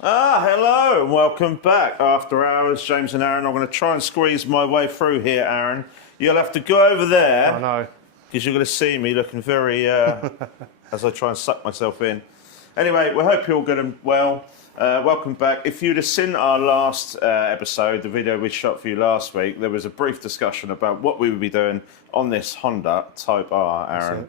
Hello and welcome back. After hours, James and Aaron. I'm going to try and squeeze my way through here, Aaron. You'll have to go over there. I know. Because you're going to see me looking very, as I try and suck myself in. Anyway, we hope you're all good and well. Welcome back. If you'd have seen our last episode, the video we shot for you last week, there was a brief discussion about what we would be doing on this Honda Type R, Aaron.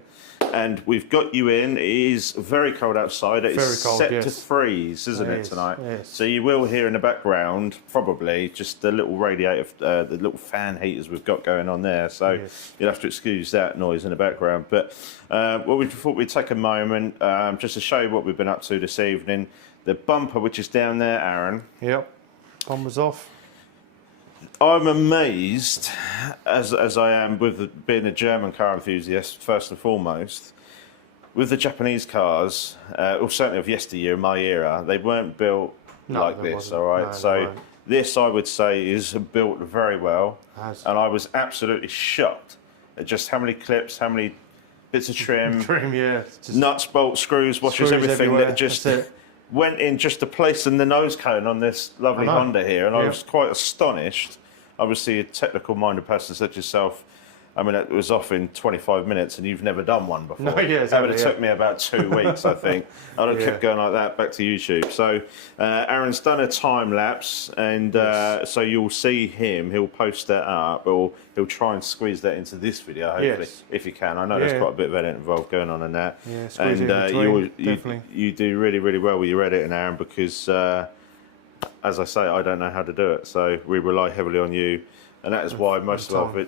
And we've got you in. It is very cold outside. It's set to freeze, isn't it, tonight? Yes. So you will hear in the background, probably, just the little radiator, the little fan heaters we've got going on there. So you'll have to excuse that noise in the background. But well, we thought we'd take a moment just to show you what we've been up to this evening. The bumper, which is down there, Aaron. Yep. Bumper's off. I'm amazed, as I am with being a German car enthusiast, first and foremost, with the Japanese cars, or certainly of yesteryear, my era, they weren't built like this, all right? No, so this, I would say, is built very well. And I was absolutely shocked at just how many clips, how many bits of trim, nuts, bolts, screws, washers, everything everywhere. That just went in just to place in the nose cone on this lovely Honda here, and I was quite astonished. Obviously, a technical-minded person such as yourself, I mean, it was off in 25 minutes, and you've never done one before. No, yeah, exactly, that would have took me about 2 weeks, I think. I'd have kept going like that back to YouTube. So, Aaron's done a time lapse, and so you'll see him. He'll post that up, or he'll try and squeeze that into this video, hopefully, if he can. I know there's quite a bit of edit involved going on in that. Yeah, squeeze it in between, you do really, really well with your editing, Aaron, because as I say, I don't know how to do it, so we rely heavily on you, and that is why most of our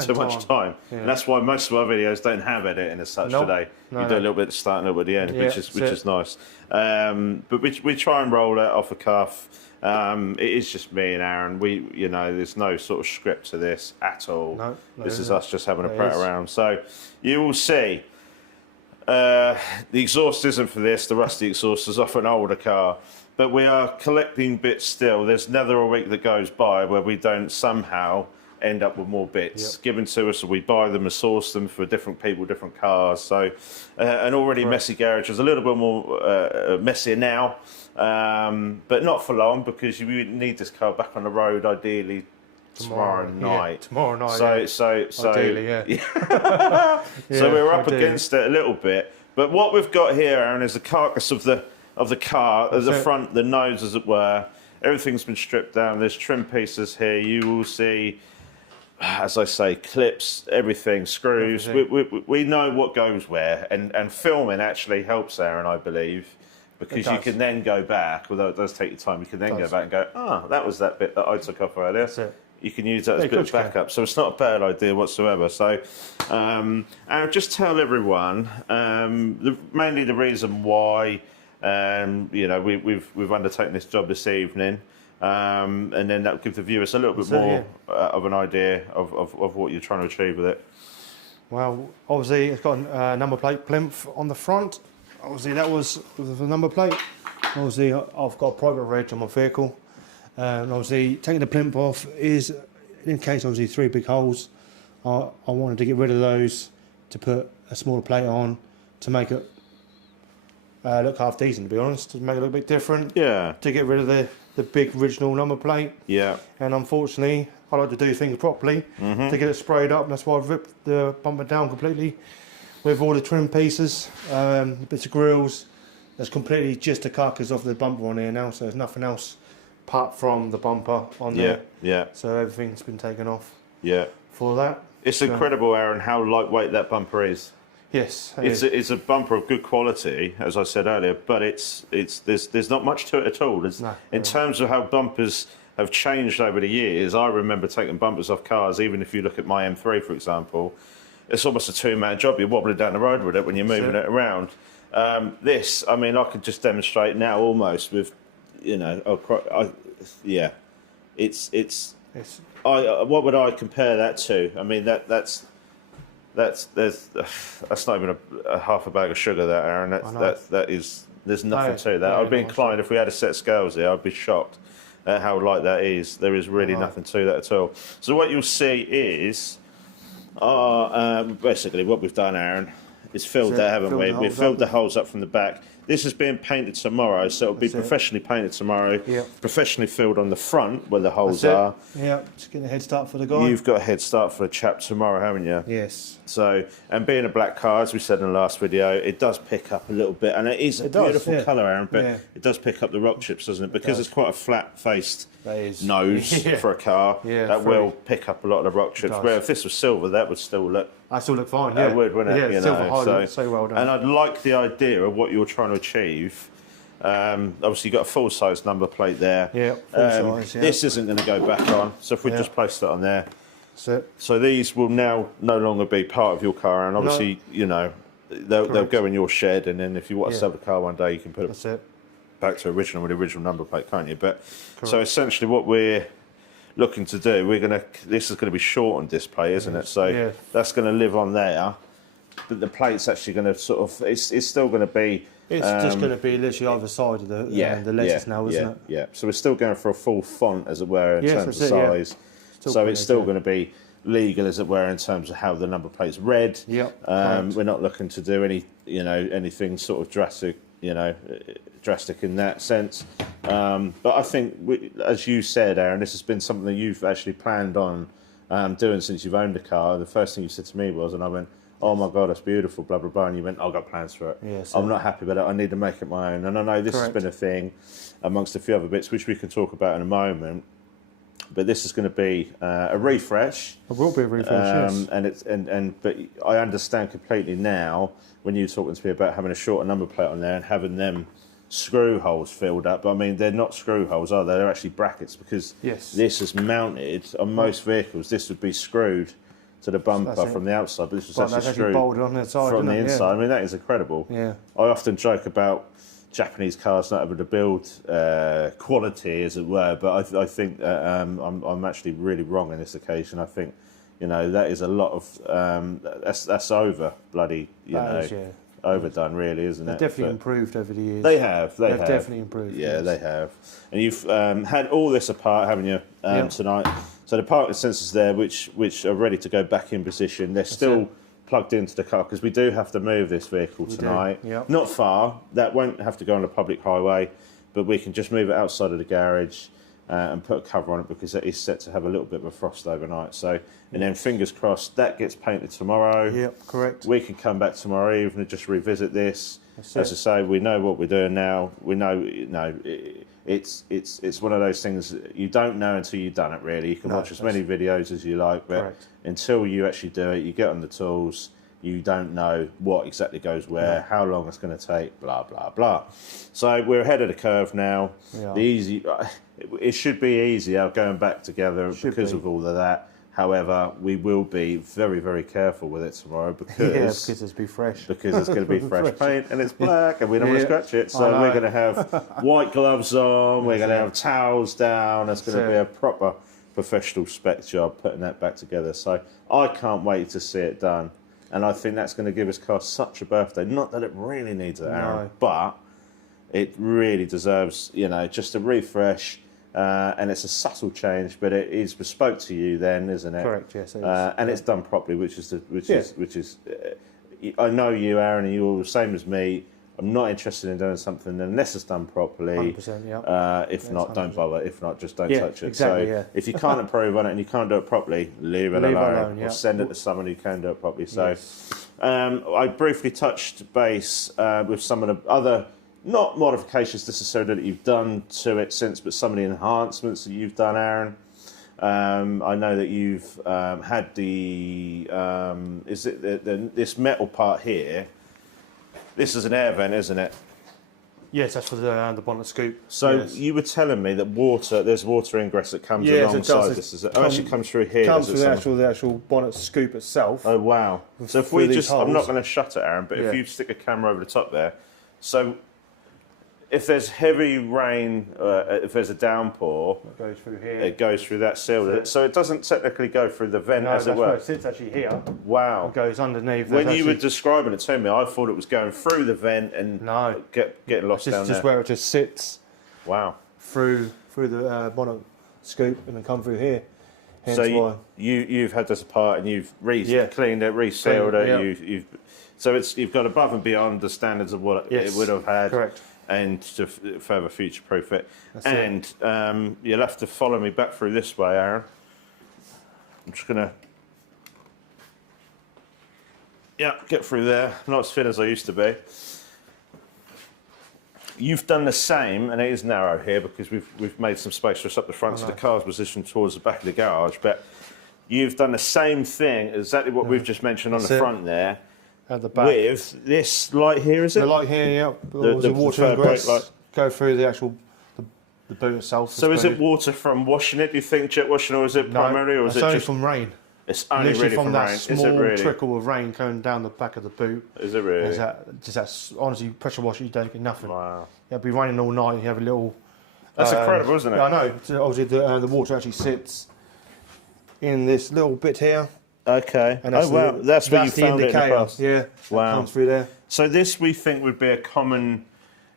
too much time, and that's why most of our videos don't have editing as such today. You do a little bit at the start and a little bit at the end, which is nice. But we try and roll that off a cuff. It is just me and Aaron. There's no sort of script to this at all. No, this is us just having a prat around. So you will see. The exhaust isn't for this. The rusty exhaust is off an older car. But we are collecting bits still. There's never a week that goes by where we don't somehow end up with more bits given to us, and we buy them and source them for different people, different cars. So an already messy garage is a little bit more messier now, but not for long, because you need this car back on the road ideally tomorrow night. Tomorrow night. So ideally, so we're up against it a little bit. But what we've got here, Aaron, is the carcass of the car, the front, the nose, as it were. Everything's been stripped down. There's trim pieces here. You will see, as I say, clips, everything, screws. We know what goes where, and filming actually helps, Aaron, I believe, because you can then go back, although it does take you time, you can then go back and go, that was that bit that I took off earlier. You can use that as a bit of backup. So it's not a bad idea whatsoever. So I'll just tell everyone, mainly the reason why we've undertaken this job this evening, and then that will give the viewers a little bit more of an idea of what you're trying to achieve with it. Well, obviously it's got a number plate plinth on the front. Obviously that was the number plate. Obviously I've got a private reg on my vehicle. And obviously taking the plinth off is, in case obviously 3 big holes, I wanted to get rid of those to put a smaller plate on to make it look half decent, to be honest, to make it look a bit different. Yeah. To get rid of the big original number plate. Yeah. And unfortunately, I like to do things properly to get it sprayed up. That's why I've ripped the bumper down completely with all the trim pieces, bits of grills. There's completely just a carcass of the bumper on here now, so there's nothing else apart from the bumper on there. Yeah. So everything's been taken off. Yeah. For that. It's incredible, Aaron, how lightweight that bumper is. Yes, it's a bumper of good quality, as I said earlier, but there's not much to it at all. In terms of how bumpers have changed over the years, I remember taking bumpers off cars. Even if you look at my M3, for example, it's almost a 2-man job. You're wobbling down the road with it when you're moving it around. This, I mean, I could just demonstrate now almost with, what would I compare that to? I mean, that's not even a half a bag of sugar, that, Aaron. There's nothing to that. I'd be inclined, if we had a set of scales here, I'd be shocked at how light that is. There is really nothing to that at all. So what you'll see is, basically what we've done, Aaron, It's filled there, haven't we? We've filled the holes up from the back. This is being painted tomorrow, so it'll be professionally painted tomorrow. Professionally filled on the front where the holes are. Yeah, just getting a head start for the guy. You've got a head start for the chap tomorrow, haven't you? Yes. So, and being a black car, as we said in the last video, it does pick up a little bit, and it is a beautiful colour, Aaron, but it does pick up the rock chips, doesn't it? Because it's quite a flat-faced nose for a car. That will pick up a lot of the rock chips. Where if this was silver, that would still look... That still look fine, It would, wouldn't it? Yeah, silver hard, so well done. And I'd like the idea of what you're trying to achieve. Obviously, you've got a full-size number plate there. Yeah, full-size, This isn't going to go back on, so if we just place that on there. That's it. So these will now no longer be part of your car, and obviously, you know, they'll go in your shed, and then if you want to sell the car one day, you can put it back to original with the original number plate, can't you? But so essentially, what we're looking to do, this is going to be shortened display, isn't it? So that's going to live on there, but the plate's actually going to sort of, it's still going to be. It's just going to be literally either side of the letters now, isn't it? Yeah. So we're still going for a full font, as it were, in terms of size. So it's still going to be legal, as it were, in terms of how the number plate's read. We're not looking to do anything sort of drastic in that sense. But I think, as you said, Aaron, this has been something that you've actually planned on doing since you've owned a car. The first thing you said to me was, and I went, "Oh my God, that's beautiful," blah, blah, blah. And you went, "I've got plans for it. I'm not happy with it. I need to make it my own." And I know this has been a thing amongst a few other bits, which we can talk about in a moment. But this is going to be a refresh. It will be a refresh, yes. But I understand completely now when you're talking to me about having a shorter number plate on there and having them screw holes filled up. I mean, they're not screw holes, are they? They're actually brackets, because this is mounted on most vehicles. This would be screwed to the bumper from the outside, but this was actually screwed bolted on the side, from the inside. I mean, that is incredible. I often joke about Japanese cars not able to build quality, as it were, but I think I'm actually really wrong on this occasion. I think, you know, that is a lot of that's over bloody, overdone, really, isn't it? They've definitely improved over the years. They have. They've definitely improved. Yeah, they have. And you've had all this apart, haven't you, tonight? So the parking sensors there, which are ready to go back in position, they're still plugged into the car, because we do have to move this vehicle tonight. Not far. That won't have to go on a public highway, but we can just move it outside of the garage and put a cover on it, because it is set to have a little bit of a frost overnight. So, and then fingers crossed that gets painted tomorrow. Yep, correct. We can come back tomorrow evening and just revisit this. As I say, we know what we're doing now. We know, it's one of those things you don't know until you've done it, really. You can watch as many videos as you like, but until you actually do it, you get on the tools, you don't know what exactly goes where, how long it's going to take, blah, blah, blah. So we're ahead of the curve now. It should be easier going back together because of all of that. However, we will be very, very careful with it tomorrow, because it's be fresh. Because it's going to be fresh paint and it's black and we don't want to scratch it. So we're going to have white gloves on. We're going to have towels down. It's going to be a proper professional spec job putting that back together. So I can't wait to see it done. And I think that's going to give this car such a birthday. Not that it really needs it, Aaron, but it really deserves, just a refresh. And it's a subtle change, but it is bespoke to you, then, isn't it? Correct. Yes, it is. And it's done properly, which is. I know you, Aaron, and you're the same as me. I'm not interested in doing something unless it's done properly. 100%, if not, don't bother. If not, just don't touch it. Exactly, so if you can't improve on it and you can't do it properly, leave it alone. Or send it to someone who can do it properly. So I briefly touched base with some of the other. Not modifications necessarily that you've done to it since, but some of the enhancements that you've done, Aaron. I know that you've had this metal part here. This is an air vent, isn't it? Yes, that's for the bonnet scoop. So you were telling me that there's water ingress that comes alongside this. It actually comes through here. It comes through the actual bonnet scoop itself. Oh, wow. So if we just, I'm not going to shut it, Aaron, but if you stick a camera over the top there, so if there's heavy rain, if there's a downpour, it goes through here. It goes through that seal. So it doesn't technically go through the vent, as it were. It sits actually here. Wow. It goes underneath. When you were describing it to me, I thought it was going through the vent and getting lost down there. It's just where it just sits. Wow. Through the bonnet scoop and then come through here. Hence so you've had this apart and you've cleaned it, resealed it. So you've got above and beyond the standards of what it would have had. Correct. And to further future-proof it. You'll have to follow me back through this way, Aaron. I'm just going to... Yeah, get through there. Not as thin as I used to be. You've done the same, and it is narrow here because we've made some space for us up the front, so the car's positioned towards the back of the garage. But you've done the same thing, exactly what we've just mentioned on the front there. At the back. With this light here, is it? The light here, yeah. The water ingress go through the actual the boot itself. So is it water from washing it? Do you think jet washing, or is it primarily, or is it only just from rain? It's only literally really from that rain. small Is it really? trickle of rain going down the back of the boot. Is it really? Honestly, pressure wash, you don't get nothing. Wow. It'll be raining all night. You have a little. That's incredible, isn't it? Yeah, I know. So obviously, the water actually sits in this little bit here. Okay. And that's that's where you found it in the past. Yeah. Wow. Comes through there. So this we think would be a common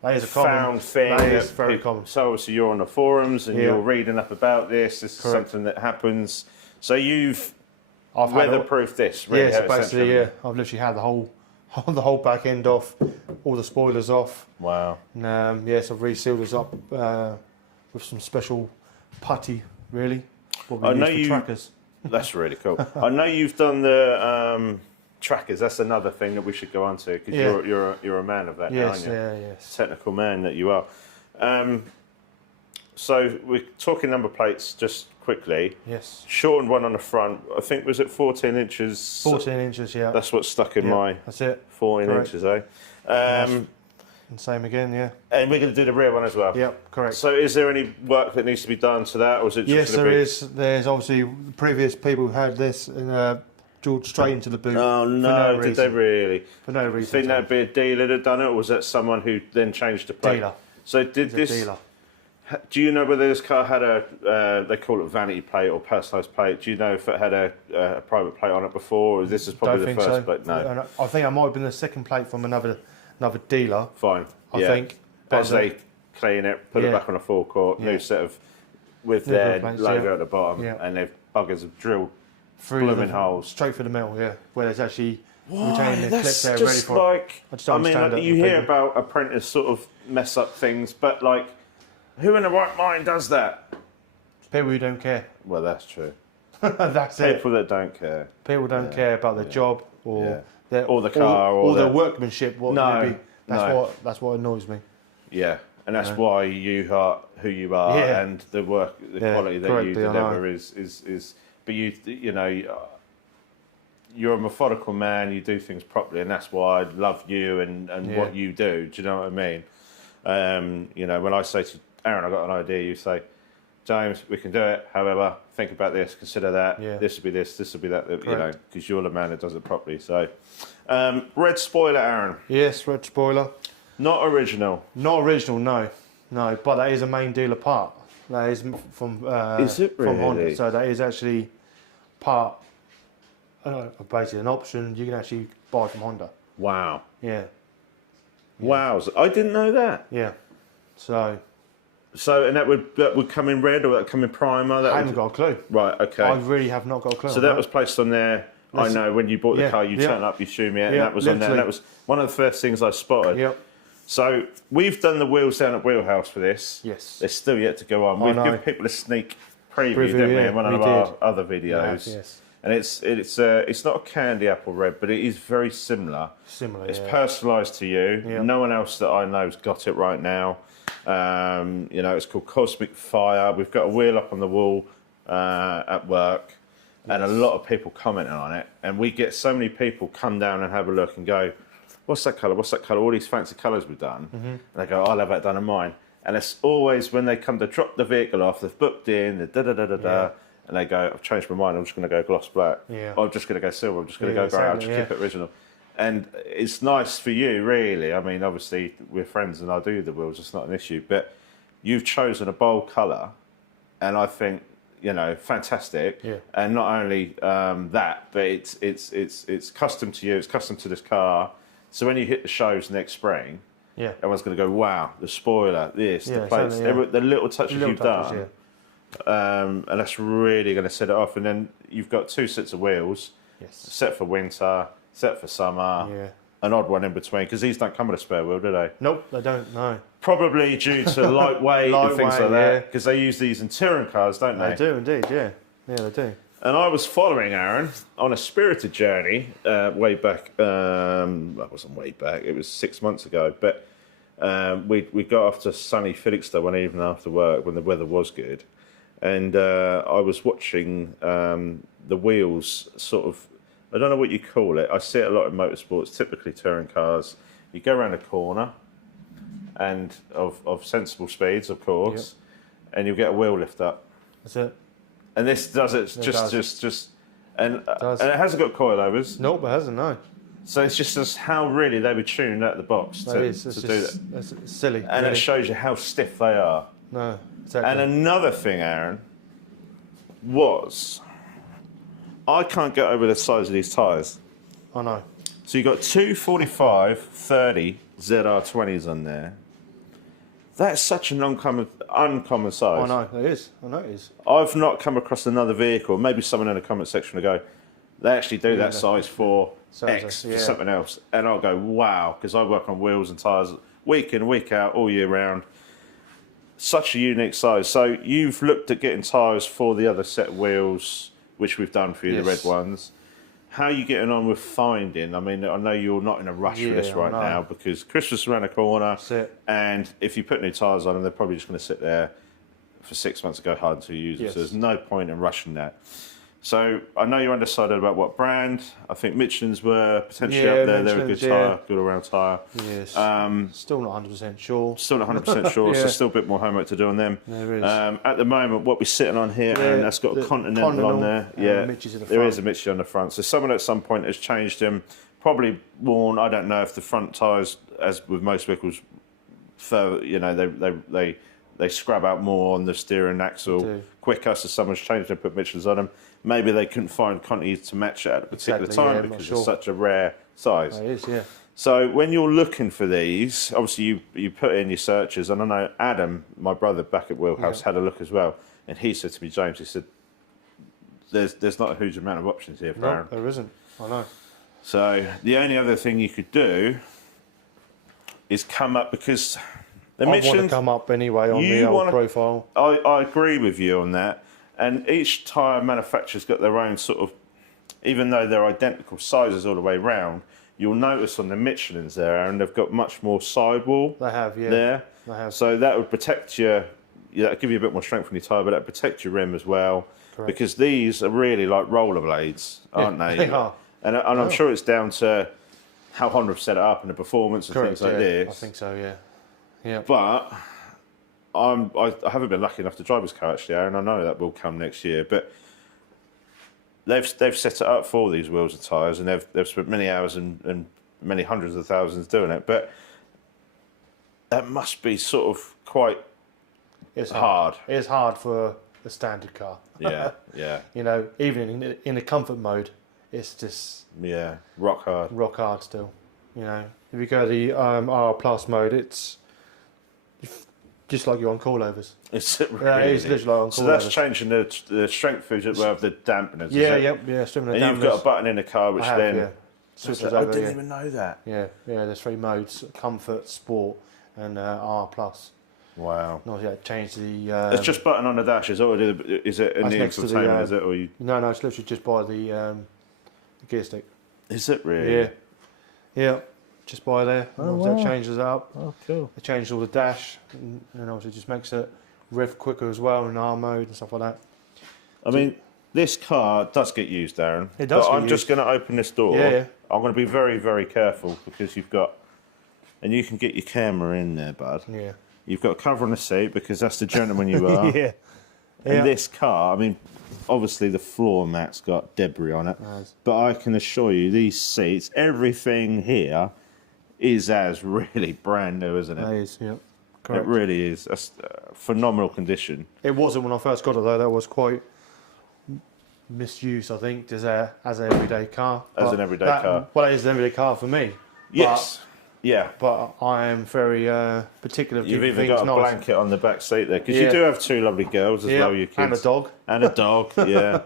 that is a found thing. That is very common. So obviously you're on the forums and you're reading up about this. This is something that happens. So you've weatherproofed this, really? Yeah, so basically, yeah. I've literally had the whole back end off, all the spoilers off. Wow. And yes, I've resealed this up with some special putty, really. I know you. Trackers. That's really cool. I know you've done the trackers. That's another thing that we should go on to because you're a man of that now, aren't you? Yes. Technical man that you are. So we're talking number plates just quickly. Yes. Shortened one on the front. I think was it 14 inches? 14 inches, yeah. That's what's stuck in my. That's it. 14 inches, eh? And same again, yeah. And we're going to do the rear one as well. Yep, correct. So is there any work that needs to be done to that, or is it just? Yes, there is. There's obviously previous people who had this and drilled straight into the boot. Oh no! Did they really? For no reason. You think that'd be a dealer that done it, or was that someone who then changed the plate? Dealer. So did this? Dealer. Do you know whether this car had a? They call it vanity plate or personalised plate. Do you know if it had a private plate on it before, or this is probably the first plate? No. I think I might have been the second plate from another dealer. Fine. I think. As they clean it, put it back on a forecourt, new set of with their logo at the bottom, and they've buggers have drilled through blooming holes straight through the middle. Yeah, where there's actually retaining the clip there just ready for. Like, I mean, you hear about apprentice sort of mess up things, but like, who in the right mind does that? People who don't care. Well, that's true. That's it. People that don't care. People don't care about their job or the car or their workmanship. That's what annoys me. Yeah, and that's why you are who you are, and the quality that you deliver is. But you know, you're a methodical man. You do things properly, and that's why I love you and what you do. Do you know what I mean? You know, when I say to Aaron, I got an idea. You say, James, we can do it. However, think about this, consider that. Yeah. This will be this will be that. Correct. You know, because you're the man that does it properly. So, red spoiler, Aaron. Yes, red spoiler. Not original. Not original, no. But that is a main dealer part. That is from is it really? From Honda. So that is actually part, basically an option you can actually buy from Honda. Wow. Yeah. Wow. I didn't know that. Yeah. So and that would come in red or that come in primer? I haven't got a clue. Right, okay. I really have not got a clue. So that was placed on there. I know when you bought the car, you turned up, you showed me it, and that was on there. And that was one of the first things I spotted. Yep. So we've done the wheels down at Wheelhouse for this. Yes. They're still yet to go on. We've given people a sneak preview, didn't we, in one of our other videos. Yes. And it's not a candy apple red, but it is very similar. It's personalised to you. Yep. No one else that I know's got it right now. You know, it's called Cosmic Fire. We've got a wheel up on the wall at work, and a lot of people commenting on it. And we get so many people come down and have a look and go, "What's that colour? What's that colour?" All these fancy colours we've done, and they go, "I'll have that done on mine." And it's always when they come to drop the vehicle off, they've booked in, and they go, "I've changed my mind. I'm just going to go gloss black. Or I'm just going to go silver. I'm just going to go grey. I'll just keep it original." And it's nice for you, really. I mean, obviously, we're friends and I do the wheels. It's not an issue. But you've chosen a bold colour, and I think, you know, fantastic. Yeah. And not only that, but it's custom to you. It's custom to this car. So when you hit the shows next spring, everyone's going to go, "Wow, the spoiler, the plates, the little touches you've done." And that's really going to set it off. And then you've got two sets of wheels, set for winter, set for summer. an odd one in between, because these don't come with a spare wheel, do they? Nope, they don't. No. Probably due to lightweight and things like that, yeah. because they use these in touring cars, don't they? They do indeed. Yeah. Yeah, they do. And I was following Aaron on a spirited journey way back. That wasn't way back. It was 6 months ago. But we got off to sunny Felixstowe one evening after work when the weather was good, and I was watching the wheels sort of. I don't know what you call it. I see it a lot in motorsports, typically touring cars. You go around a corner, and of sensible speeds, of course, and you'll get a wheel lift up. That's it. And this does it and it hasn't got coilovers. Nope, it hasn't. No. So it's just how really they were tuned out of the box to do that. It's silly. And really. it shows you how stiff they are. No, exactly. And another thing, Aaron, was I can't get over the size of these tyres. I know. So you've got two 45/30 ZR20s on there. That's such an uncommon size. I know it is. I know it is. I've not come across another vehicle, maybe someone in the comment section will go, they actually do that size for X, for something else. And I'll go, wow, because I work on wheels and tyres week in, week out, all year round. Such a unique size. So you've looked at getting tyres for the other set of wheels, which we've done for you, the red ones. How are you getting on with finding? I mean, I know you're not in a rush for this right now because Christmas is around the corner. That's it. And if you put new tyres on them, they're probably just going to sit there for 6 months to go hard until you use them. So there's no point in rushing that. So I know you're undecided about what brand. I think Michelin's were potentially up there. They're a good tyre, good all-round tyre. Yes. Still not 100% sure. Still not 100% sure, so still a bit more homework to do on them. There is. At the moment, what we're sitting on here, and that's got a Continental on there. Yeah, there is a Michelin on the front. So someone at some point has changed them, probably worn, I don't know if the front tyres, as with most vehicles, they scrub out more on the steering axle quicker, so someone's changed them, put Michelin's on them. Maybe they couldn't find Contis to match it at a particular time because it's such a rare size. It is, yeah. So when you're looking for these, obviously you put in your searches, and I know Adam, my brother back at Wheelhouse, had a look as well, and he said to me, James, he said, there's not a huge amount of options here for Aaron. There isn't. I know. So the only other thing you could do is come up, because the Michelin... I want to come up anyway on the old profile. I agree with you on that. And each tyre manufacturer's got their own sort of, even though they're identical sizes all the way round, you'll notice on the Michelin's there, and they've got much more sidewall. They have, yeah. There. They have. So that would protect you, that'll give you a bit more strength on your tyre, but that'll protect your rim as well. Correct. Because these are really like rollerblades, aren't they? They are. And I'm sure it's down to how Honda have set it up and the performance and things like this. I think so, yeah. Yeah. But I haven't been lucky enough to drive this car actually, Aaron. I know that will come next year, but they've set it up for these wheels and tyres, and they've spent many hours and many hundreds of thousands doing it. But that must be sort of quite hard. It's hard for a standard car. Yeah, yeah. Even in the comfort mode, it's just rock hard. Rock hard still. If you go the R Plus mode, it's just like you're on coilovers. It's really. Yeah, it is literally like on coilovers. So that's changing the strength of the dampeners. Stripping the dampeners. And you've got a button in the car which I didn't even know that. Yeah, there's 3 modes: comfort, sport, and R Plus. Wow. No, change the. It's just button on the dash. Is it in the infotainment? Is it or you? No, it's literally just by the gear stick. Is it really? Yeah. Just by there. That changes it up. Oh, cool. They changed all the dash, and obviously just makes it rev quicker as well in R mode and stuff like that. I mean, this car does get used, Darren. It does. But I'm just going to open this door. Yeah. I'm going to be very, very careful because you've got, and you can get your camera in there, bud. Yeah. You've got a cover on the seat because that's the gentleman you are. Yeah. And this car, I mean, obviously the floor mat's got debris on it, but I can assure you, these seats, everything here is as really brand new, isn't it? It is, yeah. Correct. It really is. That's phenomenal condition. It wasn't when I first got it though. That was quite misused, I think, as an everyday car. As an everyday car. Well, it is an everyday car for me. Yes. Yeah. But I am very particular. You've keeping even things got a nice. blanket on the back seat there, because you do have 2 lovely girls as well, your kids. And a dog. And a dog, yeah.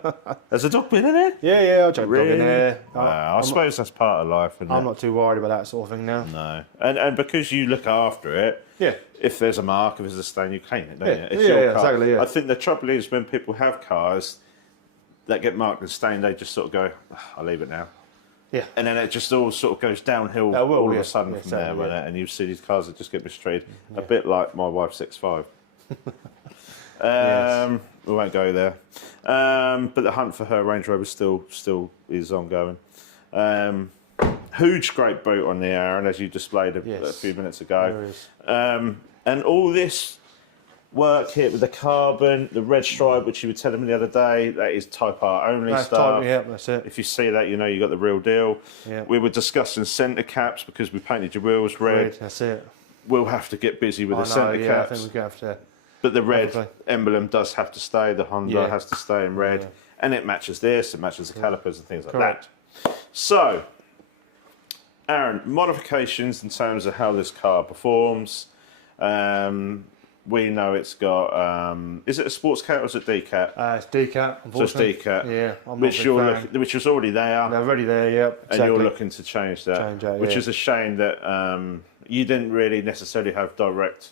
Has a dog been in it? Yeah, I'll chuck a dog Really? in there. Wow, I suppose that's part of life, isn't I'm it? not too worried about that sort of thing now. No. And because you look after it, Yeah. if there's a mark, if there's a stain, you clean it, don't Yeah. you? It's Yeah, your yeah, car. exactly, yeah. I think the trouble is when people have cars that get marked and stained, they just sort of go, I'll leave it now. Yeah. And then it just all sort of goes downhill all of a sudden from there, won't it? And you see these cars that just get mistreated, a bit like my wife's X5. Yes. We won't go there. But the hunt for her Range Rover still is ongoing. Huge great boot on the Aaron, as you displayed a few minutes ago. There is. And all this work here with the carbon, the red stripe, which you were telling me the other day, that is Type R only stuff. Yeah, that's it. If you see that, you know you got the real deal. Yeah. We were discussing centre caps because we painted your wheels red. That's it. We'll have to get busy with the I know, centre yeah, I caps. think we have to. But the red Definitely. emblem does have to stay. The Honda Yeah. has to stay in red. Yeah. And it matches this, it matches the calipers and things like Correct. that. So, Aaron, modifications in terms of how this car performs. We know it's got, is it a sports cat or is it D-cat? It's DCAT, So it's unfortunately. D-cat. Yeah, I'm which which was already there. They're already there, yeah. Exactly. And you're looking to change that. Change that, which yeah. is a shame that you didn't really necessarily have direct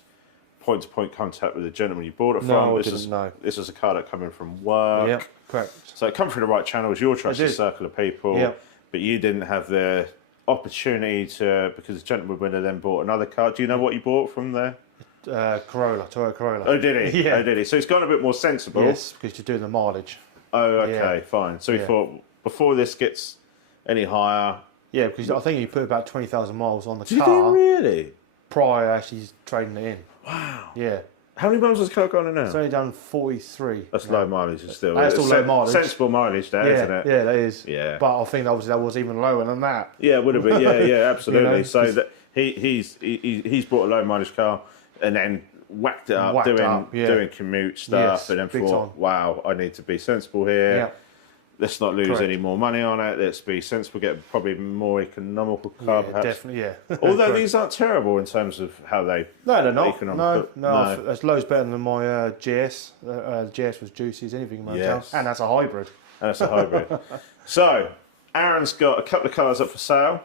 point-to-point contact with the gentleman you bought it from. No, I this didn't, is no. This is a car that came in from work. Yeah, correct. So it come through the right channel. It was your trusted did. circle of people. Yeah. But you didn't have the opportunity to, because the gentleman would have then bought another car. Do you know what you bought from there? Toyota Corolla. Oh, did he? Yeah. Oh, did he? So it's gone a bit more sensible. Yes, because you're doing the mileage. Oh, okay, Yeah. fine. So he Yeah. thought, before this gets any higher... Yeah, because I think you put about 20,000 miles on the Did car you really? prior to actually trading it in. Wow. Yeah. How many miles has the car gone in now? It's only done 43. That's low mileage still. That's still low mileage. Sensible mileage there, Yeah, isn't it? yeah, that is. Yeah. But I think obviously that was even lower than that. Yeah, it would have been. Yeah, absolutely. You know, so that he's bought a low mileage car and then whacked it up, doing commute stuff, Yes, and then big thought, time. wow, I need to be sensible here. Yeah. Let's not lose Correct. any more money on it. Let's be sensible, get probably more economical car, Yeah, perhaps. definitely, yeah. Although Correct. these aren't terrible in terms of how they. No, they're not. economical. No. That's loads better than my GS. The GS was juicy as anything, man. Yes. And that's a hybrid. And it's a hybrid. So, Aaron's got a couple of cars up for sale.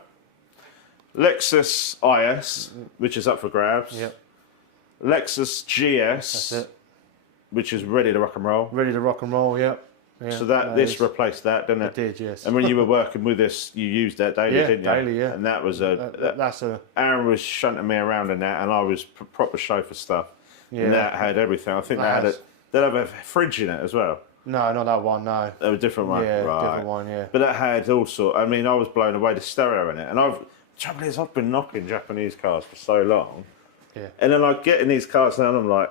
Lexus IS, which is up for grabs. Yep. Lexus GS, That's it. which is ready to rock and roll. Ready to rock and roll, yep. Yeah, So this is. replaced that, didn't It it? did, yes. And when you were working with this, you used that daily, Yeah, didn't you? daily, yeah. And that was That's a... Aaron was shunting me around in that, and I was proper chauffeur stuff. Yeah. And that had everything. I think That they'd have a fridge in it as well. No, not that one, no. A different one, Yeah, right? different one, yeah. But that had all sort. I mean, I was blown away. The stereo in it, and trouble is, I've been knocking Japanese cars for so long, Yeah. and then I get in these cars now, and I'm like,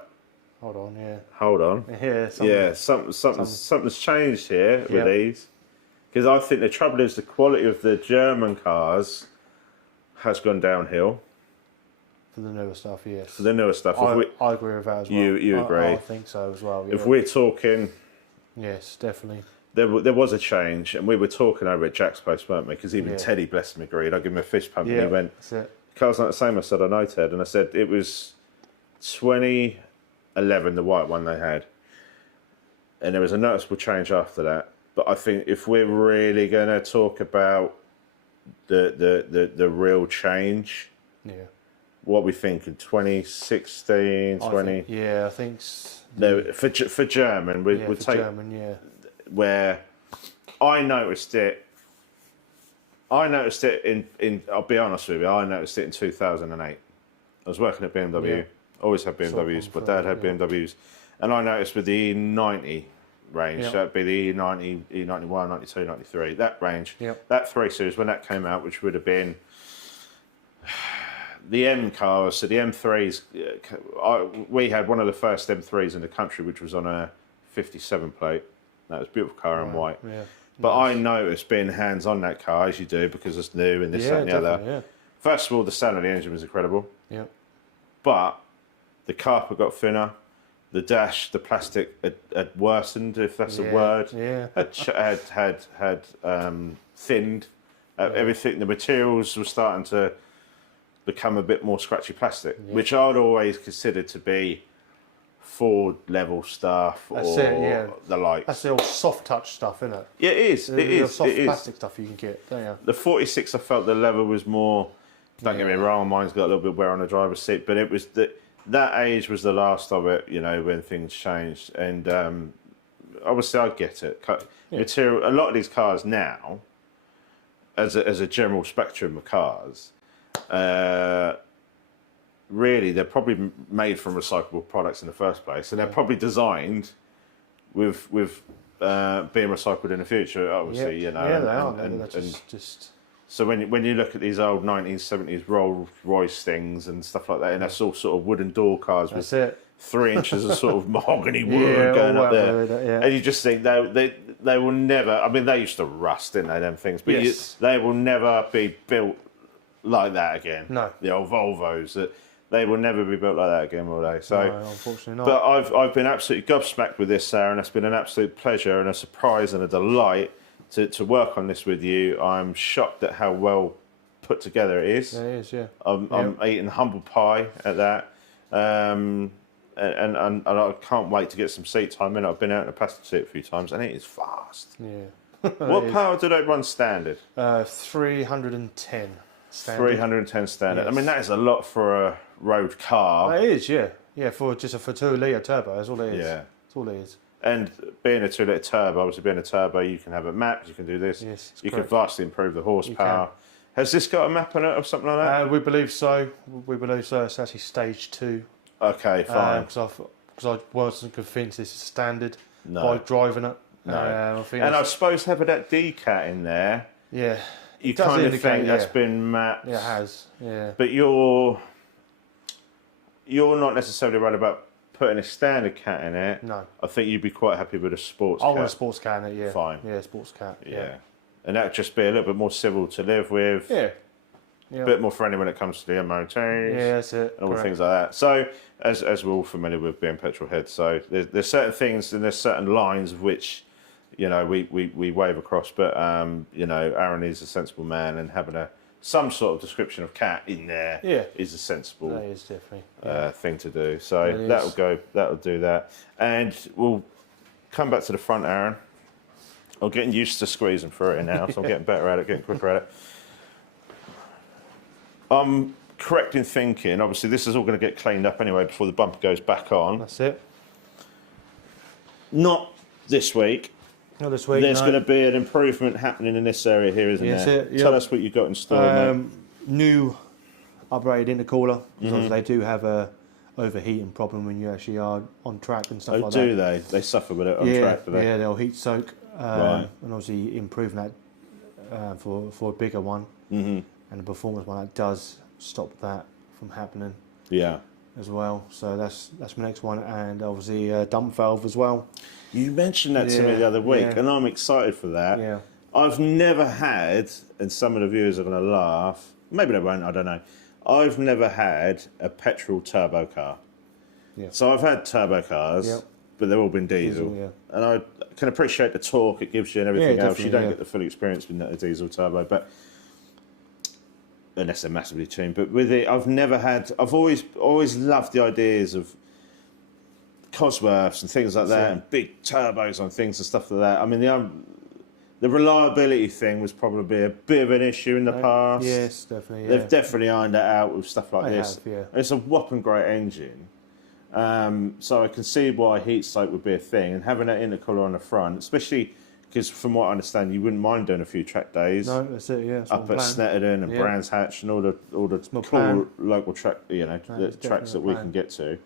Hold on, yeah. hold on, Yeah, something's changed here with Yeah. these, because I think the trouble is the quality of the German cars has gone downhill for the newer stuff, yes. for the newer stuff. I agree with that as well. You agree? I think so as well, yeah. If we're talking, Yes, definitely. there was a change, and we were talking over at Jack's place, weren't we? Because even Yeah. Teddy, bless him, agreed. I give him a fist pump, Yeah, and he went, that's it. car's not the same. I said, I know, Ted. And I said, it was 2011, the white one they had. And there was a noticeable change after that. But I think if we're really going to talk about the real change, Yeah. what we think in 2016, 20... I think... No, for German, we'd for take... German, yeah. Where I noticed it in I'll be honest with you, I noticed it in 2008. I was working at BMW, Yeah. always had BMWs, but Dad had BMWs. And I noticed with the E90 range, Yeah. so that'd be the E90, E91, 92, 93, that range, Yeah. that 3 Series, when that came out, which would have been the M cars, so the M3s, we had one of the first M3s in the country, which was on a 57 plate. That was a beautiful car in white. Yeah. But I noticed being hands on that car, as you do, because it's new and this, that, and the other. definitely, yeah. First of all, the sound of the engine was incredible. Yeah. But the carpet got thinner. The dash, the plastic had worsened, if that's a word. Yeah. Had thinned. Everything, the materials were starting to become a bit more scratchy plastic, which I'd always consider to be Ford level stuff the likes. That's the old soft touch stuff, isn't it? Yeah, it is. The soft plastic stuff you can get, don't you? The 46, I felt the leather was more. Don't get me wrong, mine's got a little bit wear on the driver's seat, but it was that age was the last of it, when things changed. And obviously, I get it. Material. A lot of these cars now, as a general spectrum of cars, really they're probably made from recyclable products in the first place, and they're probably designed with being recycled in the future. Obviously, Yeah, they are. And just. So when you look at these old 1970s Rolls Royce things and stuff like that, and that's all sort of wooden door cars with 3 inches of sort of mahogany wood going up there, and you just think they will never. I mean, they used to rust, didn't they? Them things, but they will never be built like that again. No, the old Volvos they will never be built like that again, will they? So, no, unfortunately not. But I've been absolutely gobsmacked with this, Sarah, and it's been an absolute pleasure and a surprise and a delight to work on this with you. I'm shocked at how well put together it is. Yeah, it is, yeah. I'm eating humble pie at that. And I can't wait to get some seat time in. I've been out in a passenger seat a few times, and it is fast. Yeah. What power do they run standard? 310 standard. 310 standard. Yes. I mean, that is a lot for a road car. It is, yeah. Yeah, for just a 2-litre turbo, that's all it is. Yeah. That's all it is. And being a 2-litre turbo, obviously being a turbo, you can have it mapped, you can do this. Yes, you can vastly improve the horsepower. Has this got a map on it or something like that? We believe so. We believe so. It's actually stage 2. Okay, fine. Because I wasn't convinced this is standard by driving it. No. I suppose having that DCAT in there, yeah, you kind of think that's been mapped. Yeah, it has. Yeah. But you're not necessarily right about putting a standard cat in it. No. I think you'd be quite happy with a sports cat. I want a sports cat in it, yeah. Fine. Yeah, sports cat. Yeah. And that'd just be a little bit more civil to live with. Yeah. A bit more friendly when it comes to the MOTs. Yeah, that's it. And all the things like that. So, as we're all familiar with being petrol heads, so there's certain things and there's certain lines of which, we wave across. But, Aaron is a sensible man, and having some sort of description of cat in there is a sensible that is definitely, thing to do. So that'll do that. And we'll come back to the front, Aaron. I'm getting used to squeezing through it now, so I'm getting better at it, getting quicker at it. I'm correct in thinking, obviously this is all going to get cleaned up anyway before the bumper goes back on. That's it. Not this week. Not this week, There's going to be an improvement happening in this area here, isn't there? Tell us what you've got in store. New upgraded intercooler, because they do have a overheating problem when you actually are on track and stuff like that. Oh, do they? They suffer with it on track, do they? Yeah, they'll heat soak. Right. And obviously improving that for a bigger one. Mm-hmm. And the performance one, that does stop that from happening. Yeah. As well. So that's my next one. And obviously dump valve as well. You mentioned that to me the other week, and I'm excited for that. Yeah. I've never had, and some of the viewers are going to laugh, maybe they won't, I don't know. I've never had a petrol turbo car. Yeah. So I've had turbo cars, but they've all been diesel. And I can appreciate the torque it gives you and everything else. You don't get the full experience with a diesel turbo, but unless they're massively tuned. But with it, I've always loved the ideas of Cosworths and things like that, and big turbos on things and stuff like that. I mean, the reliability thing was probably a bit of an issue in the past. Yes, definitely. They've definitely ironed it out with stuff like this. And it's a whopping great engine. So I can see why heat soak would be a thing, and having that intercooler on the front, especially because from what I understand, you wouldn't mind doing a few track days. No, that's it. Yeah, up at Snetterton and Brands Hatch and all the cool local track, the tracks that we can get to.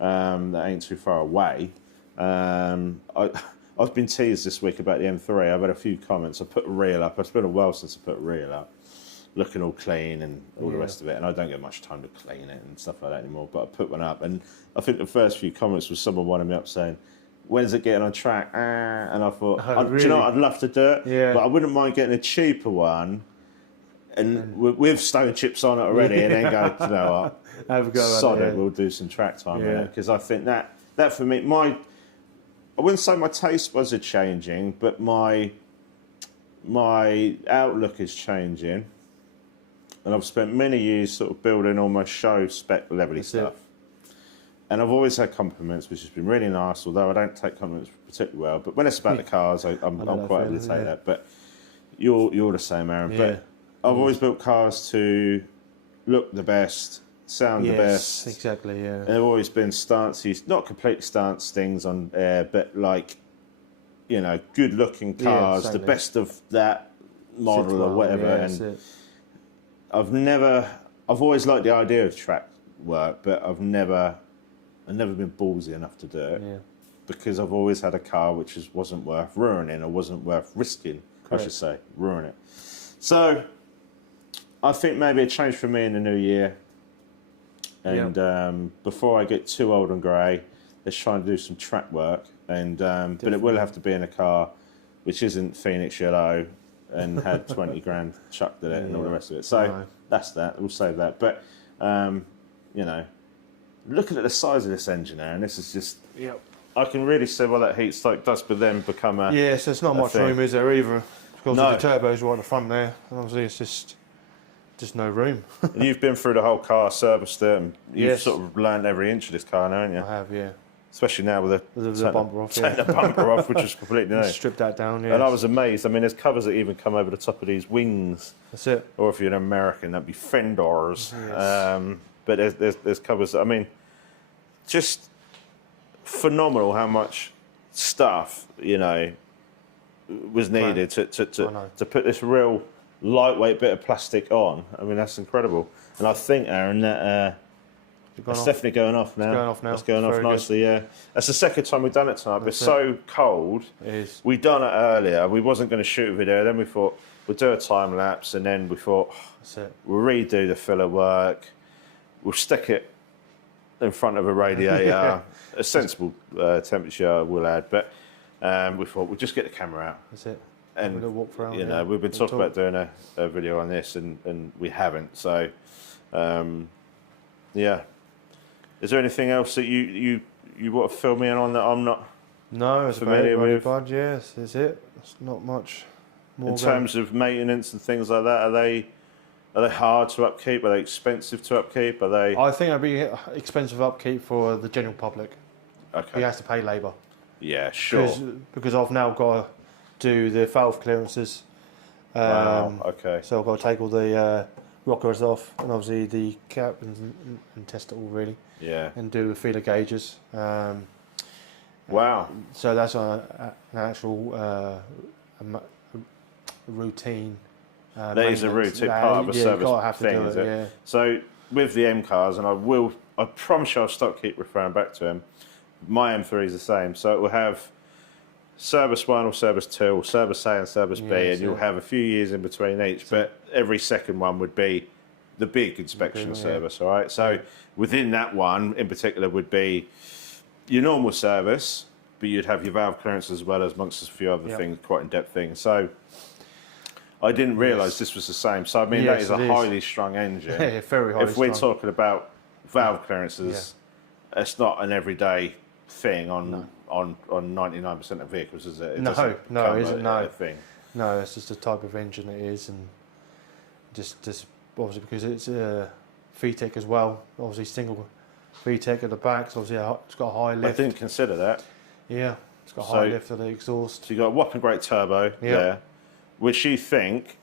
That ain't too far away. I've been teased this week about the M3. I've had a few comments. I put a reel up. It's been a while since I put a reel up. Looking all clean and all the rest of it. And I don't get much time to clean it and stuff like that anymore. But I put one up. And I think the first few comments was someone winding me up saying, when's it getting on track? And I thought, do you know what? I'd love to do it. Yeah. But I wouldn't mind getting a cheaper one and with stone chips on it already and then go, you know what? Sod it, we'll do some track time in it. Because I think that for me, I wouldn't say my taste buds are changing, but my outlook is changing. and I've spent many years sort of building almost show spec levely stuff. And I've always had compliments, which has been really nice, although I don't take compliments particularly well. But when it's about the cars, I'm quite able to take that. But you're the same, Aaron. Yeah. But I've always built cars to look the best, sound the best. Exactly, yeah. And they've always been stancy, not complete stance things on air, but like, you know, good looking cars, the best of that model or whatever. And I've always liked the idea of track work, but I've never been ballsy enough to do it because I've always had a car which wasn't worth ruining or wasn't worth risking, I should say, ruin it. So I think maybe a change for me in the new year. And before I get too old and grey, let's try and do some track work. And but it will have to be in a car which isn't Phoenix yellow and had 20 grand chucked at it and all the rest of it. So that's that. We'll save that. But you know, looking at the size of this engine now, and this is just I can really see why that heat stroke does, but then become a so there's not much room, is there, either? Because the turbo's right at the front there, and obviously it's just no room. You've been through the whole car, serviced it, and you've sort of learned every inch of this car now, haven't you? I have, yeah. Especially now with the bumper off, take the bumper off, which is completely new. Strip that down, And I was amazed. I mean, there's covers that even come over the top of these wings. That's it. Or if you're an American, that'd be fenders. Yes. But there's covers that, I mean, just phenomenal how much stuff, you know, was needed to put this real lightweight bit of plastic on. I mean, that's incredible. And I think, Aaron, that it's definitely going off now. It's going off now. It's going off nicely, yeah. That's the second time we've done it tonight. It's so cold. It is. We done it earlier. We wasn't going to shoot a video. Then we thought we'll do a time lapse, and then we thought we'll redo the filler work. We'll stick it in front of a radiator, a sensible temperature, we'll add. But we thought we'll just get the camera out. That's it. And we'll walk around, you know, we've been talking about doing a video on this, and we haven't. So, yeah. Is there anything else that you want to fill me in on that I'm not? No, it's familiar with? Bud, yes, that's it. It's not much more. In terms of maintenance and things like that, are they hard to upkeep? Are they expensive to upkeep? Are they? I think it'd be expensive upkeep for the general public. Okay. He has to pay labour. Yeah, sure. Because I've now got to do the valve clearances. Wow. Okay. So I've got to take all the rockers off, and obviously the cap and test it all really. Yeah. And do the feeler gauges. Wow. So that's an actual routine. That is a routine part of a service thing, is it? Yeah. So with the M cars, and I promise you I'll stop keep referring back to them. My M3 is the same, so it will have service 1 or service 2 or service A and service B, and you'll have a few years in between each, but every second one would be the big inspection service, all right? So within that one in particular would be your normal service, but you'd have your valve clearance as well as amongst a few other things, quite in-depth things. So I didn't realise this was the same. So I mean, that is a highly strung engine. Yeah, very highly If we're talking about valve clearances, it's not an everyday thing on 99% of vehicles, is it? No, isn't a thing. No, it's just the type of engine it is, and just obviously because it's a VTEC as well. Obviously single VTEC at the back, so obviously it's got a high lift. I didn't consider that. Yeah, it's got a high lift of the exhaust. So you got a whopping great turbo there, which you think,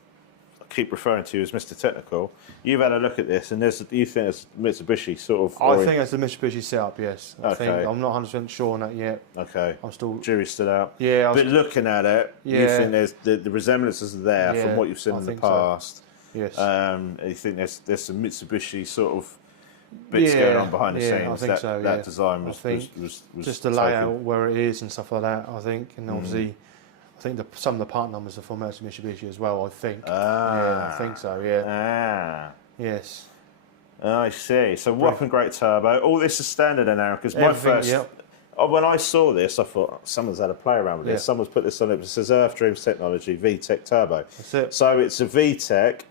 I keep referring to you as Mr. Technical. You've had a look at this, and you think it's Mitsubishi sort of. I think it's the Mitsubishi setup. Yes, I think Okay. I'm not 100% sure on that yet. Okay. I'm still. Jury's still out. Yeah, But looking at it, you think there's the resemblances are there from what you've seen in the past. So. Yes. You think there's some Mitsubishi sort of bits going on behind the scenes. I think so. That design was just the layout where it is and stuff like that. I think, and obviously, I think some of the part numbers are from Mitsubishi as well. I think. Yeah, I think so. Yeah. Yes. I see. So whopping great turbo. All this is standard in now because my first. When I saw this, I thought someone's had a play around with this. Someone's put this on it. It says Earth Dreams Technology VTEC Turbo. That's it. So it's a VTEC,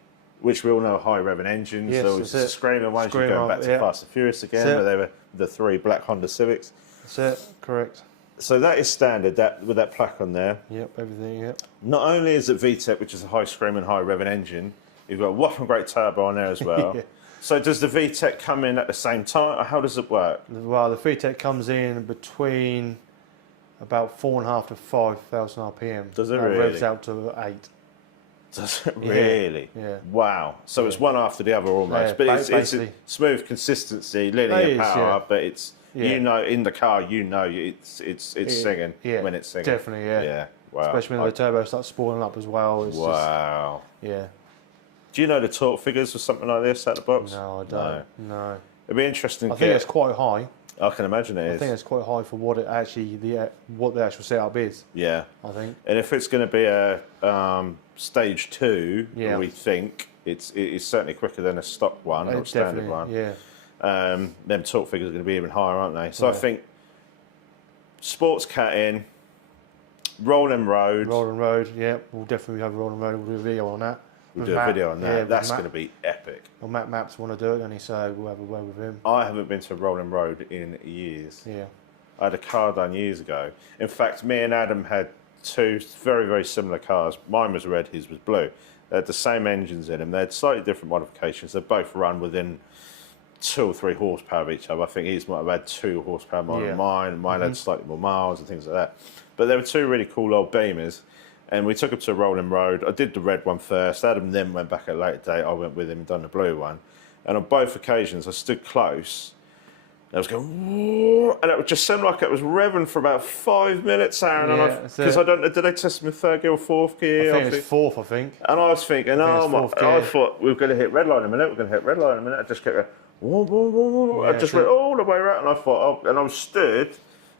which we all know are high revving engines. Yes, so it's a screaming ones. You're going back to Fast and Furious again, where they were the 3 black Honda Civics. That's it. Correct. So that is standard. With that plaque on there. Yep. Everything. Yep. Not only is it VTEC, which is a high screaming, high revving engine, You've got a whopping great turbo on there as well. Yeah. So does the VTEC come in at the same time, or how does it work? Well, the VTEC comes in between about 4.5 to 5,000 RPM. Does it and really? Revs out to 8. Does it really? Yeah. Wow. So it's one after the other almost, Yeah, but it's a basically. smooth consistency, linear It is, power, yeah. but it's you know in the car it's singing when it's singing. Definitely, yeah. Yeah. Wow. Especially when the turbo starts spooling up as well. It's Wow. Just, yeah. Do you know the torque figures for something like this out the box? No, I don't. No. It'd be interesting. I think it's quite high. I can imagine it is. I think it's quite high for what it actually what the actual setup is. Yeah. I think. And if it's going to be a stage 2, we think it's certainly quicker than a stock one or a standard one. Yeah. Them torque figures are going to be even higher, aren't they? So I think sports cat in, rolling road. Rolling road, yeah. We'll definitely have rolling road. We'll do a video on that. We'll do a video on that. Yeah, that's going to be epic. Well, Matt Maps want to do it, and he said we'll have a word with him. I haven't been to a rolling road in years. Yeah. I had a car done years ago. In fact, me and Adam had two very, very similar cars. Mine was red, his was blue. They had the same engines in them. They had slightly different modifications. They both run within 2 or 3 horsepower of each other. I think his might have had 2 horsepower more than mine. Mine had slightly more miles and things like that. But they were 2 really cool old Beamers. And we took them to a rolling road. I did the red one first. Adam then went back at a later date. I went with him and done the blue one. And on both occasions, I stood close. And I was going, whoa, and it would just seem like it was revving for about 5 minutes, Aaron. Yeah, Because I don't know, did they test me 3rd gear or 4th gear? I think it's 4th, I think. And I was thinking, I thought we were going to hit red line in a minute. We're going to hit red line in a minute. I just kept going, whoa, whoa, whoa, whoa. I just went all the way around, and I thought, and I was stood.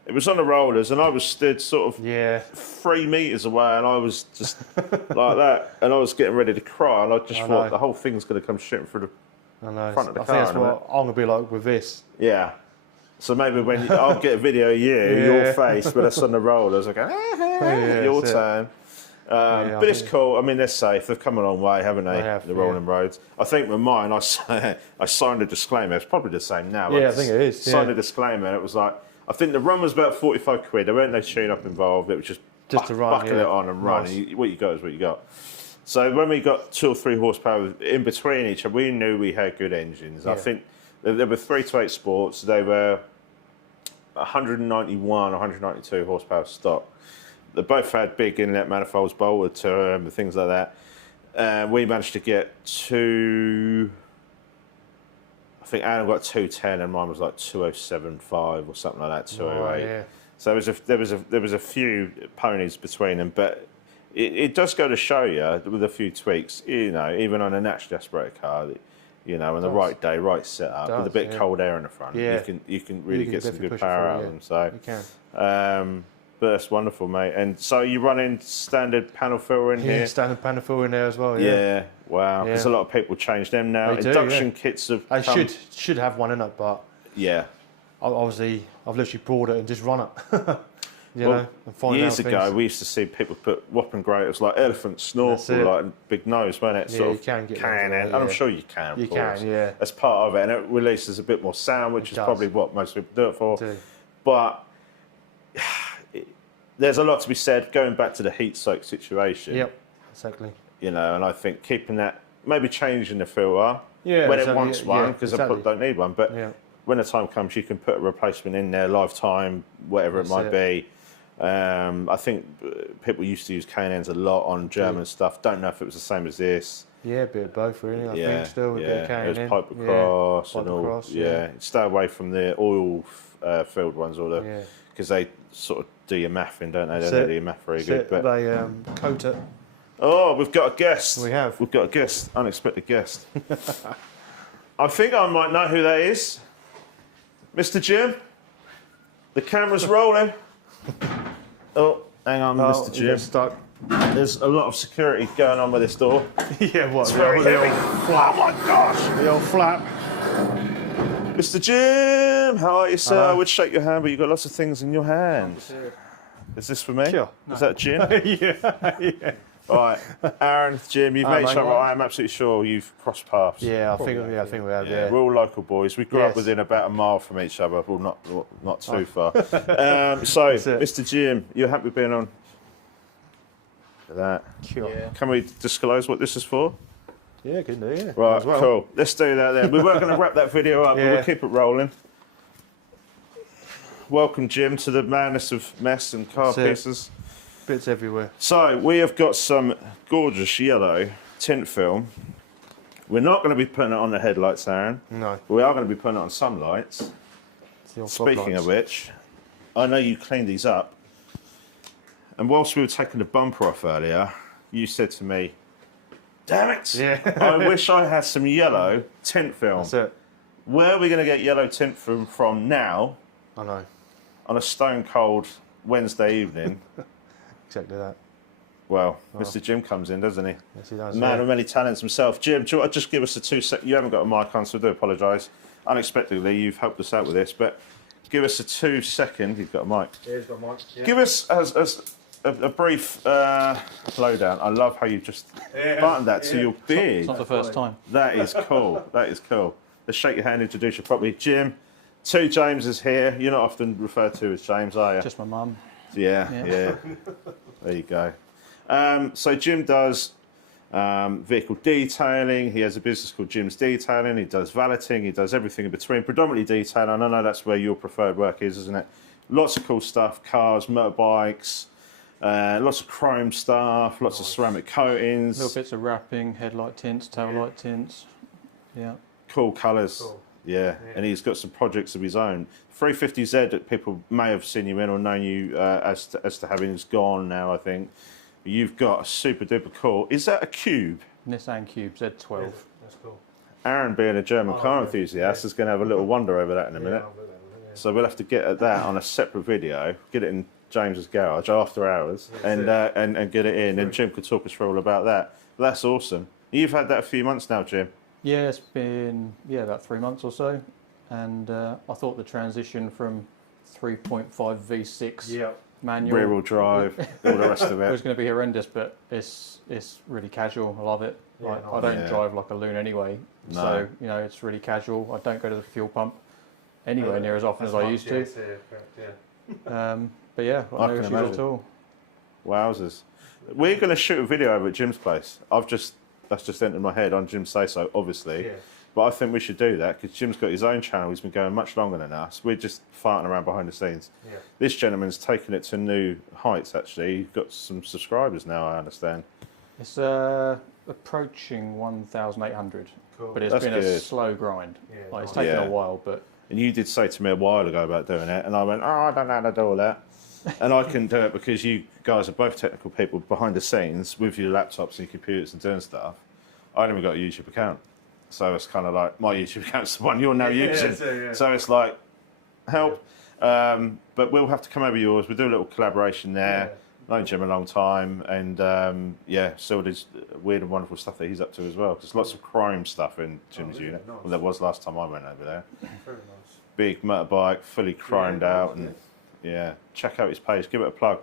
It was on the rollers, and I was stood sort of 3 meters away, and I was just like that, and I was getting ready to cry, and I just thought the whole thing's going to come shooting through the front of the car. I think that's what I'm going to be like with this. Yeah. So maybe when I'll get a video of you, your face, with us on the rollers, I go, your turn. But it's cool. I mean, they're safe. They've come a long way, haven't they? The rolling roads. I think with mine, I signed a disclaimer. It's probably the same now. Yeah, I think it is. Signed a disclaimer, and it was like, I think the run was about 45 quid. There weren't no tune-up involved. It was just to run, buckle it on and run. And what you got is what you got. So when we got 2 or 3 horsepower in between each other, we knew we had good engines. I think there were 3 to 8 sports. They were 191, 192 horsepower stock. They both had big inlet manifolds bolted to them and things like that. We managed to get 2... I think Adam got 210 and mine was like 207.5 or something like that, 208. So there was a few ponies between them, but it does go to show you with a few tweaks, you know, even on a naturally aspirated car, you know, on the right day, right setup, with a bit of cold air in the front, you can really get some good power out of them. So you can. but that's wonderful, mate. And so you run in standard panel fill in here? Yeah, standard panel fill in there as well, Yeah, wow. Because a lot of people change them now. Induction kits have come. should have one in it, but obviously I've literally brought it and just run it. Years ago, we used to see people put whopping graters like elephant snorkel, like big nose, wasn't it? You can get and I'm sure you can. You can, yeah. That's part of it, and it releases a bit more sound, which is probably what most people do it for. But there's a lot to be said going back to the heat soak situation. Yep, exactly. You know, and I think keeping that, maybe changing the filter when it wants one, because I don't need one, but when the time comes, you can put a replacement in there, lifetime, whatever it might be. I think people used to use K&Ns a lot on German stuff. Don't know if it was the same as this. Yeah, a bit of both, really. I think still a bit of K&N. It was pipe across and all. Stay away from the oil filled ones, because they sort of do your mathing, don't they? They don't do your math very good. But they coat it. Oh, we've got a guest. We have. We've got a guest, unexpected guest. I think I might know who that is. Mr. Jim, the camera's rolling. Oh, hang on, Mr. Jim. Stuck. There's a lot of security going on with this door. What? It's very heavy. Oh my gosh. The old flap. Mr. Jim, how are you, sir? I would shake your hand, but you've got lots of things in your hand. Is this for me? Sure. Is that Jim? yeah. All right, Aaron, Jim, you've made sure. I am absolutely sure you've crossed paths. Yeah, I think we have. Yeah, we're all local boys. We grew up within about a mile from each other. Well, not too far. So, Mr. Jim, you're happy being on? For that. Sure. Can we disclose what this is for? Yeah, can do, yeah. Right, as well. cool. Let's do that then. We were going to wrap that video up, but we'll keep it rolling. Welcome, Jim, to the madness of mess and car pieces. Bits everywhere. So, we have got some gorgeous yellow tint film. We're not going to be putting it on the headlights, Aaron. No. But we are going to be putting it on some lights. Speaking of which, I know you cleaned these up. And whilst we were taking the bumper off earlier, you said to me, damn it! Yeah. I wish I had some yellow tint film. That's it. Where are we going to get yellow tint film from now? I know. On a stone cold Wednesday evening? Exactly that. Well, Mr. Jim comes in, doesn't he? Yes, he does. Man of many talents himself. Jim, do you want to just give us a 2 sec? You haven't got a mic on, so I do apologise. Unexpectedly, you've helped us out with this, but give us a 2 second. You've got a mic. Yeah, he's got a mic. Yeah. Give us a brief lowdown. I love how you just buttoned that to your beard. It's not the first time. That is cool. That is cool. Let's shake your hand, introduce you properly. Jim, two Jameses here. You're not often referred to as James, are you? Just my mum. Yeah. There you go. So Jim does vehicle detailing. He has a business called Jim's Detailing. He does valeting. He does everything in between, predominantly detailing. I know that's where your preferred work is, isn't it? Lots of cool stuff, cars, motorbikes, lots of chrome stuff, lots of ceramic coatings. Little bits of wrapping, headlight tints, tail light tints. Yeah. Cool colours. Cool. Yeah, and he's got some projects of his own. 350Z that people may have seen you in or known you as to having is gone now, I think. You've got a super duper cool. Is that a cube? Nissan Cube Z12. Yeah, that's cool. Aaron, being a German car enthusiast, is going to have a little wonder over that in a minute. So we'll have to get at that on a separate video, get it in James's garage after hours, and get it in, and Jim could talk us through all about that. But that's awesome. You've had that a few months now, Jim. Yeah, it's been about 3 months or so, and I thought the transition from 3.5 V6 manual rear-wheel drive, all the rest of it it. was going to be horrendous, but it's really casual. I love it. Like, I don't drive like a loon anyway, so it's really casual. I don't go to the fuel pump anywhere near as often as I used to. But yeah, no issues at all. Wowzers! We're going to shoot a video over at Jim's place. That's just entered my head on Jim's say-so, obviously. Yeah. But I think we should do that because Jim's got his own channel. He's been going much longer than us. We're just farting around behind the scenes. Yeah. This gentleman's taken it to new heights, actually. He's got some subscribers now, I understand. It's approaching 1,800. Cool. But it's been a slow grind. Yeah, like, it's taken a while, but... And you did say to me a while ago about doing it, and I went, I don't know how to do all that. And I couldn't do it because you guys are both technical people behind the scenes with your laptops and your computers and doing stuff. I haven't got a YouTube account. So it's kind of like, my YouTube account's the one you're now using. So it's like, help. But we'll have to come over yours. We'll do a little collaboration there. Known Jim a long time. And so there's weird and wonderful stuff that he's up to as well. There's lots of chrome stuff in Jim's unit. Nice. Well, there was last time I went over there. Very nice. Big motorbike, fully chromed out. And check out his page. Give it a plug.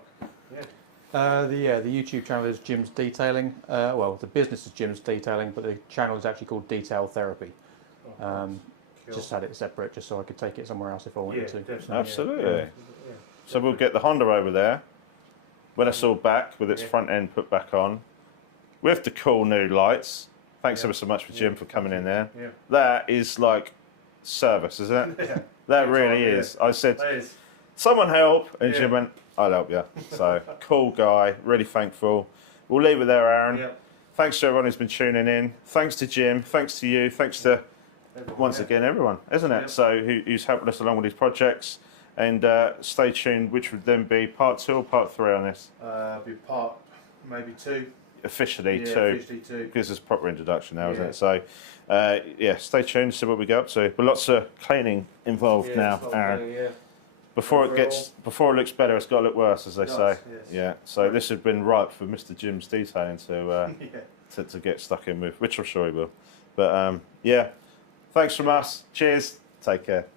The YouTube channel is Jim's Detailing. Well, the business is Jim's Detailing, but the channel is actually called Detail Therapy. Just had it separate, just so I could take it somewhere else if I wanted to. Definitely. Absolutely. So we'll get the Honda over there when it's all back with its front end put back on, with the cool new lights. Thanks ever so much for Jim for coming in there. Yeah. That is like service, isn't it? That really is. I said, someone help, and Jim went, I'll help you. So, cool guy, really thankful. We'll leave it there, Aaron. Thanks to everyone who's been tuning in. Thanks to Jim. Thanks to you. Thanks to, once again, everyone, isn't it? So, who's helping us along with these projects. And stay tuned, which would then be part 2 or part 3 on this? Be part, maybe 2. Officially, officially 2. Because it's a proper introduction now, isn't it? So, stay tuned to see what we get up to. But lots of cleaning involved now, Aaron. Before it looks better, it's got to look worse, as they say. Yes. Yeah. So this has been ripe for Mr. Jim's Detailing to get stuck in with, which I'm sure he will. But thanks from us. Cheers. Take care.